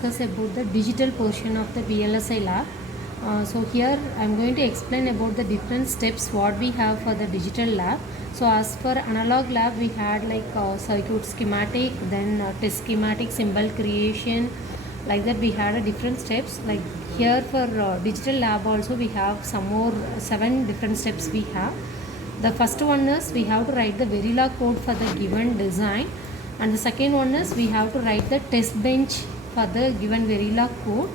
discuss about the digital portion of the VLSI lab. So here I am going to explain about the different steps what we have for the digital lab. So as for analog lab, we had like circuit schematic, then test schematic, symbol creation, like that we had a different steps. Like here for digital lab also we have some more 7 different steps we have. The first one is we have to write the verilog code for the given design, and the second one is we have to write the test bench for the given verilog code,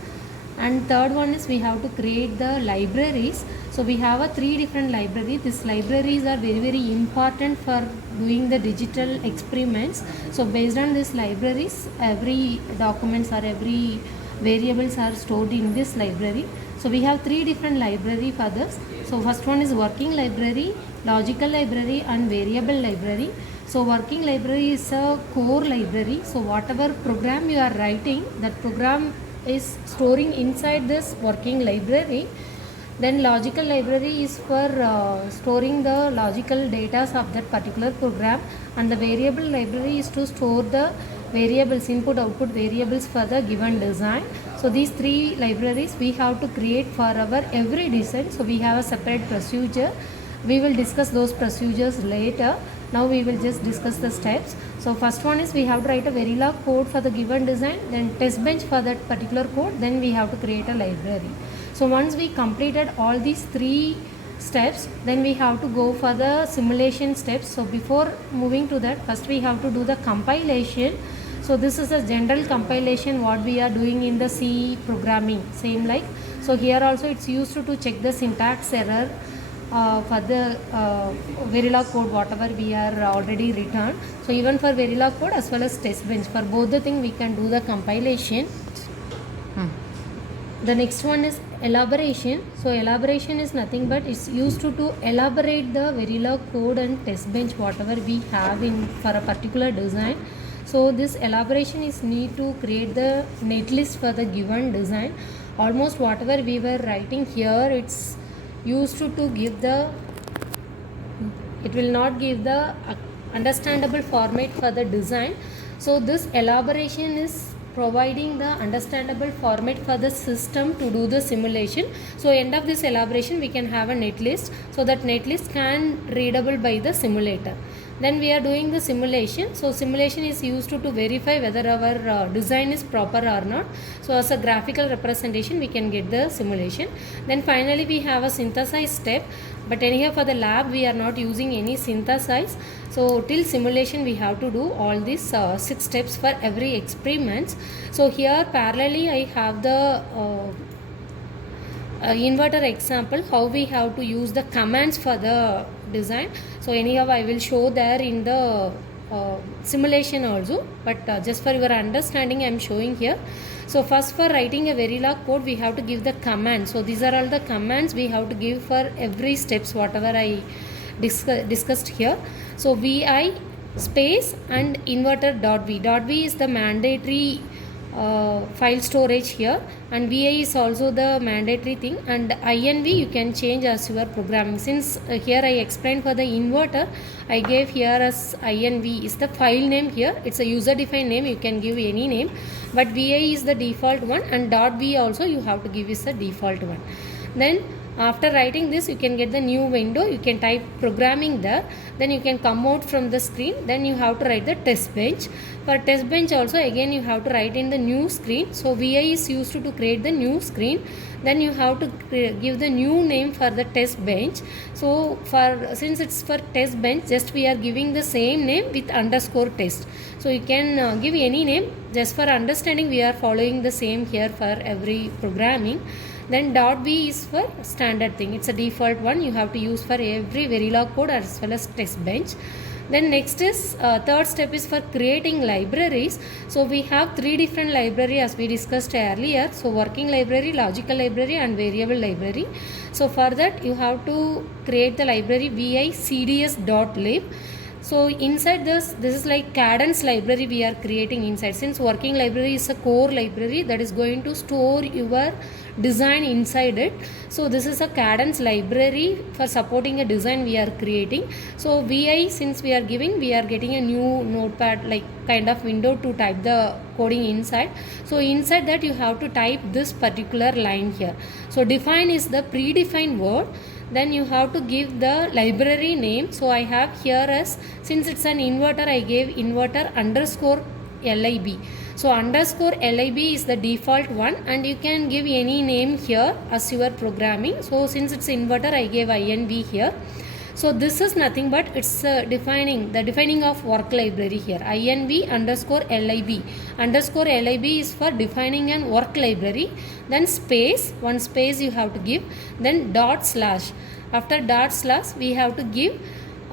and third one is we have to create the libraries. So we have a 3 different libraries. These libraries are very important for doing the digital experiments. So based on these libraries, every documents or every variables are stored in this library. So we have 3 different library for this. So first one is working library, logical library, and variable library. So working library is a core library. So whatever program you are writing, that program is storing inside this working library. Then logical library is for storing the logical data of that particular program, and the variable library is to store the variables, input output variables for the given design. So these 3 libraries we have to create for our every design. So we have a separate procedure. We will discuss those procedures later. Now we will just discuss the steps. So first one is we have to write a verilog code for the given design, then test bench for that particular code, then we have to create a library. So once we completed all these 3 steps, then we have to go for the simulation steps. So before moving to that, first we have to do the compilation. So this is a general compilation what we are doing in the C programming, same like. So here also it's used to check the syntax error for the verilog code whatever we are already written. So even for verilog code as well as test bench, for both the thing we can do the compilation. The next one is elaboration. So elaboration is nothing but it's used to elaborate the verilog code and test bench whatever we have in for a particular design. So this elaboration is need to create the netlist for the given design. Almost whatever we were writing here, it's used to give the, it will not give the understandable format for the design. So this elaboration is providing the understandable format for the system to do the simulation. So end of this elaboration we can have a netlist, so that netlist can readable by the simulator. Then we are doing the simulation. So simulation is used to verify whether our design is proper or not. So as a graphical representation we can get the simulation. Then finally we have a synthesize step, but anyhow for the lab we are not using any synthesize. So till simulation we have to do all these 6 steps for every experiment. So here parallelly I have the inverter example how we have to use the commands for the design. So anyhow I will show there in the simulation also, but just for your understanding I am showing here. So first for writing a verilog code we have to give the command. So these are all the commands we have to give for every steps whatever I discussed here. So vi space and inverter dot v is the mandatory file storage here, and vi is also the mandatory thing, and inv you can change as you are programming. Since here I explained for the inverter, I gave here as inv is the file name. Here it's a user defined name, you can give any name, but vi is the default one, and .v also you have to give is the default one. Then after writing this you can get the new window, you can type programming there, then you can come out from the screen. Then you have to write the test bench. For test bench also again you have to write in the new screen. So vi is used to create the new screen, then you have to give the new name for the test bench. So for since it's for test bench, just we are giving the same name with underscore test. So you can give any name, just for understanding we are following the same here for every programming. Then .v is for standard thing, it's a default one you have to use for every verilog code as well as test bench. Then next is third step is for creating libraries. So we have 3 different library as we discussed earlier. So working library, logical library, and variable library. So for that you have to create the library vi cds.lib. So inside this is like cadence library we are creating inside. Since working library is a core library that is going to store your design inside it, so this is a cadence library for supporting a design we are creating. So vi, since we are getting a new notepad like kind of window to type the coding inside. So inside that you have to type this particular line here. So define is the predefined word, then you have to give the library name. So I have here as, since it's an inverter, I gave inverter underscore lib. So underscore lib is the default one, and you can give any name here as you are programming. So since it's inverter, I gave inv here. So this is nothing but it's defining of work library here. inv underscore lib. Underscore lib is for defining an work library. Then space, one space you have to give. Then dot slash. After dot slash we have to give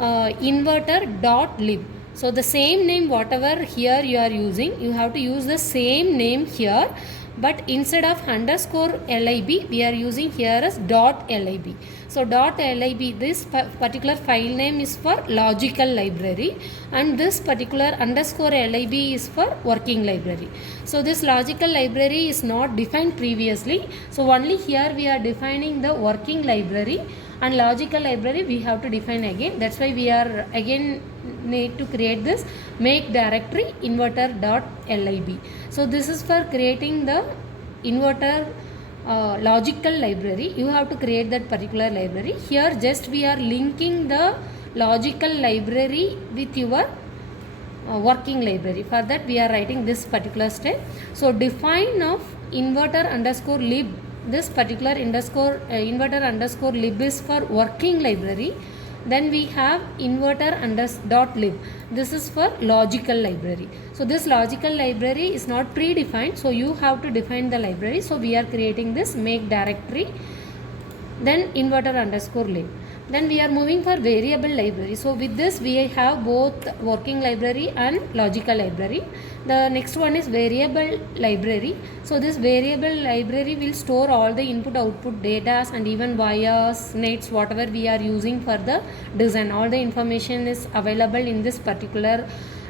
inverter dot lib. So the same name whatever here you are using, you have to use the same name here. But instead of underscore lib, we are using here as dot lib. So dot lib, this particular file name is for logical library, and this particular underscore lib is for working library. So this logical library is not defined previously. So only here we are defining the working library, and logical library we have to define again. That's why we are again need to create this make directory inverter dot lib. So this is for creating the inverter logical library. You have to create that particular library. Here just we are linking the logical library with your working library. For that we are writing this particular step. So define of inverter underscore lib. This particular inverter underscore lib is for working library. Then we have inverter dot lib. This is for logical library. So this logical library is not predefined, so you have to define the library. So we are creating this make directory, then inverter underscore lib. Then we are moving for variable library. So with this we have both working library and logical library. The next one is variable library. So this variable library will store all the input output data and even wires, nets, whatever we are using for the design. All the information is available in this particular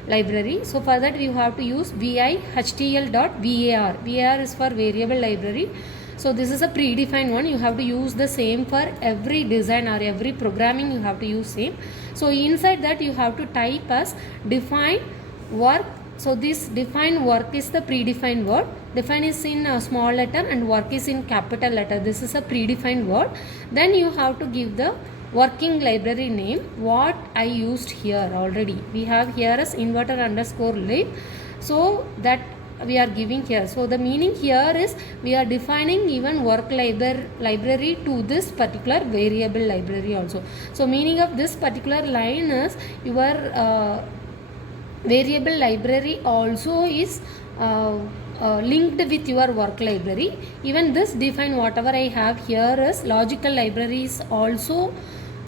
library. So for that you have to use vi.htl.var. var is for variable library. So this is a predefined one. You have to use the same for every design or every programming. You have to use same. So inside that you have to type as define work. So this define work is the predefined word. Define is in a small letter and work is in capital letter. This is a predefined word. Then you have to give the working library name what I used here already. We have here as inverter underscore lib. So that we are giving here. So the meaning here is we are defining even work library to this particular variable library also. So meaning of this particular line is your variable library also is linked with your work library. Even this define whatever I have here is logical library is also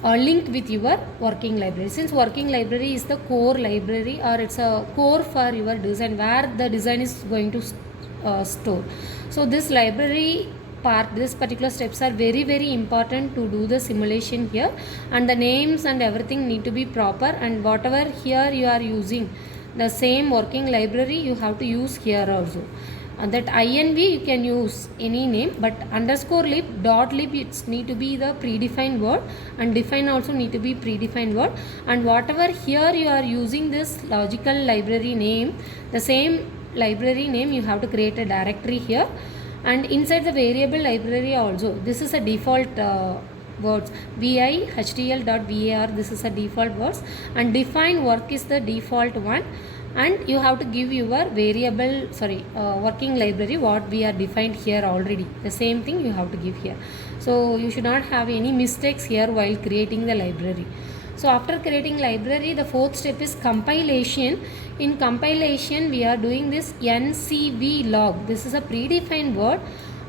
linked with your working library. Since working library is the core library, or it's a core for your design where the design is going to store. So this library part, this particular steps are very important to do the simulation here, and the names and everything need to be proper, and whatever here you are using the same working library you have to use here also. And that inv you can use any name, but underscore lib dot lib it's need to be the predefined word, and define also need to be predefined word. And whatever here you are using this logical library name, the same library name you have to create a directory here. And inside the variable library also, this is a default words vi.htl.var. this is a default words, and define work is the default one. And you have to give your variable working library what we are defined here already. The same thing you have to give here. So you should not have any mistakes here while creating the library. So after creating library, the fourth step is compilation. In compilation we are doing this ncv log. This is a predefined word.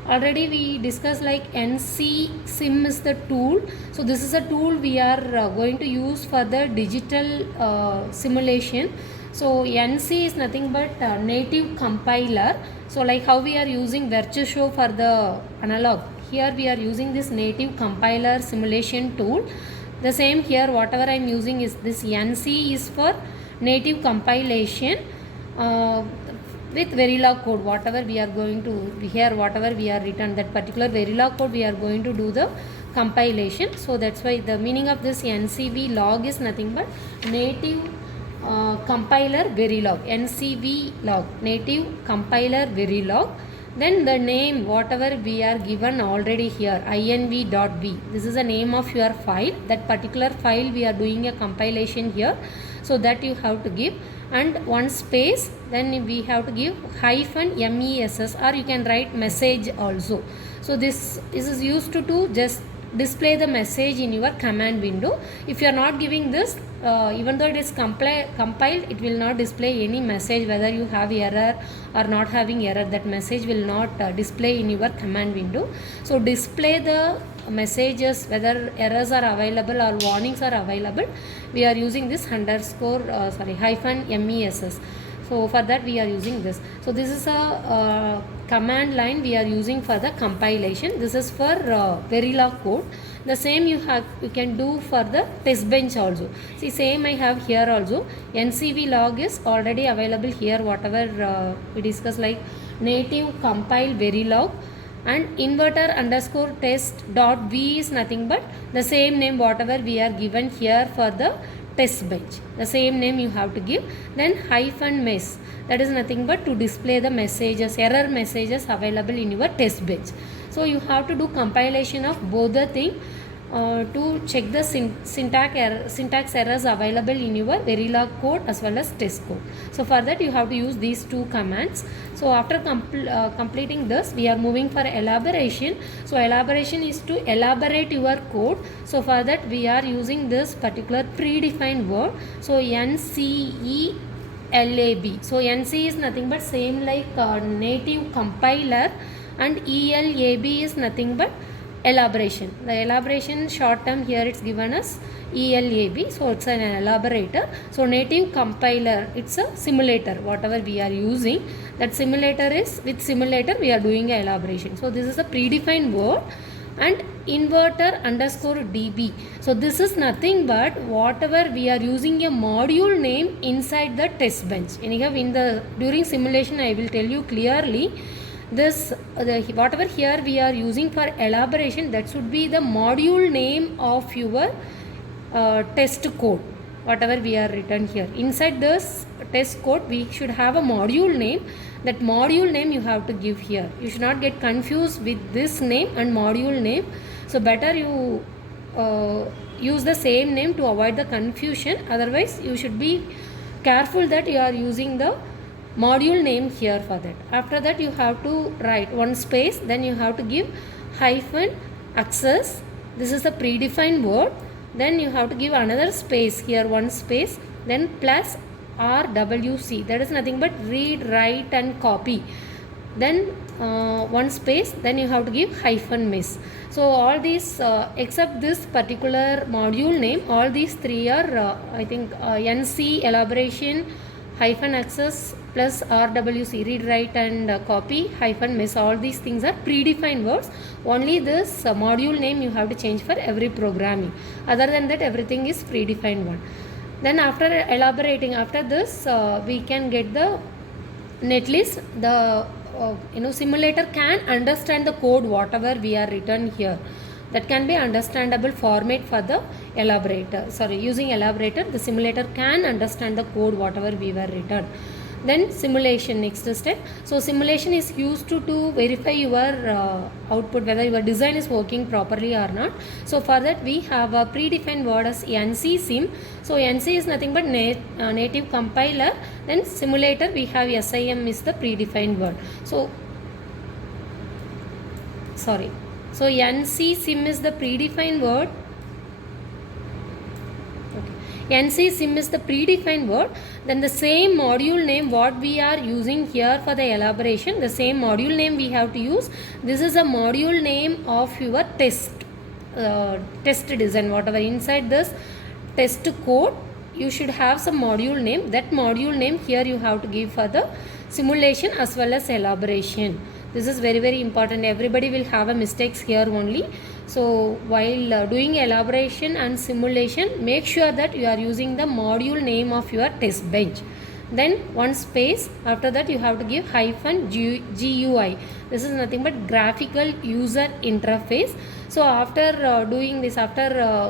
Already we discussed like nc sim is the tool. So this is a tool we are going to use for the digital simulation. So NC is nothing but native compiler. So like how we are using Virtuoshow for the analog, here we are using this native compiler simulation tool. The same here, whatever I am using is this NC is for native compilation with verilog code. Whatever we are going to here, whatever we are written, that particular verilog code we are going to do the compilation. So that's why the meaning of this NCV log is nothing but native compiler verilog. NCV log, native compiler verilog. Then the name whatever we are given already here, inv.v, this is the name of your file. That particular file we are doing a compilation here, so that you have to give, and one space, then we have to give -mess, or you can write message also. So this is used to just display the message in your command window. If you are not giving this, even though it is compiled, it will not display any message whether you have error or not having error. That message will not display in your command window. So display the messages whether errors are available or warnings are available. We are using this -mess. So for that we are using this. So this is a command line we are using for the compilation. This is for verilog code. The same you can do for the test bench also. See, same I have here also. NCV log is already available here. Whatever we discuss, like native compile verilog, and inverter_test.v is nothing but the same name whatever we are given here for the test bench. The same name you have to give. Then -mess, that is nothing but to display the messages, error messages available in your test bench. So you have to do compilation of both the thing to check the syntax errors available in your verilog code as well as test code. So for that you have to use these two commands. So after completing this, we are moving for elaboration. So elaboration is to elaborate your code. So for that we are using this particular predefined word. So NCELAB. So NC is nothing but same like native compiler, and ELAB is nothing but elaboration. The elaboration short term here it's given as ELAB. So it's an elaborator. So native compiler, it's a simulator whatever we are using. That simulator is, with simulator we are doing a elaboration. So this is a predefined word. And inverter_db. So this is nothing but whatever we are using a module name inside the test bench. Anyhow, during simulation I will tell you clearly. This whatever here we are using for elaboration, that should be the module name of your test code. Whatever we are written here inside this test code, we should have a module name. That module name you have to give here. You should not get confused with this name and module name. So better you use the same name to avoid the confusion. Otherwise you should be careful that you are using the module name here for that. After that you have to write one space, then you have to give -access. This is the predefined word. Then you have to give another space here, one space, then +RWC, that is nothing but read, write and copy. Then one space, then you have to give -miss. So all these except this particular module name, all these three are I think NC elaboration, -access plus RWC, read, write and copy, -miss. All these things are predefined words. Only this module name you have to change for every programming. Other than that everything is predefined one. Then after elaborating, after this we can get the netlist. The simulator can understand the code whatever we are written here. That can be understandable format for the elaborator. Using elaborator, the simulator can understand the code whatever we were written. Then simulation, next step. So simulation is used to verify your output, whether your design is working properly or not. So for that we have a predefined word as NC sim. So NC is nothing but native compiler. Then simulator we have SIM is the predefined word. So NC sim is the predefined word. NC sim is the predefined word. Then the same module name what we are using here for the elaboration, the same module name we have to use. This is a module name of your test design. Whatever inside this test code, you should have some module name. That module name here you have to give for the simulation as well as elaboration. This is very very important. Everybody will have a mistakes here only. So while doing elaboration and simulation, make sure that you are using the module name of your test bench. Then one space, after that you have to give hyphen GUI. This is nothing but graphical user interface. So after doing this, after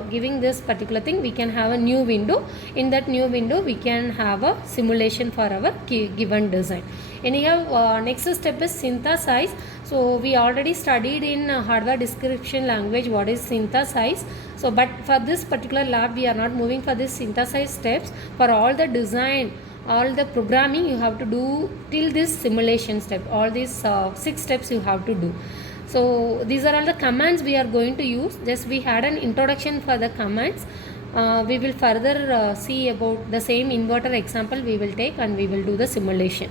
giving this particular thing, we can have a new window. In that new window we can have a simulation for our given design. Anyhow, next step is synthesize. So we already studied in hardware description language what is synthesize. So but for this particular lab we are not moving for this synthesize steps. For all the design, all the programming, you have to do till this simulation step. All these 6 steps you have to do. So these are all the commands we are going to use. Just we had an introduction for the commands. We will further see about the same inverter example we will take, and we will do the simulation.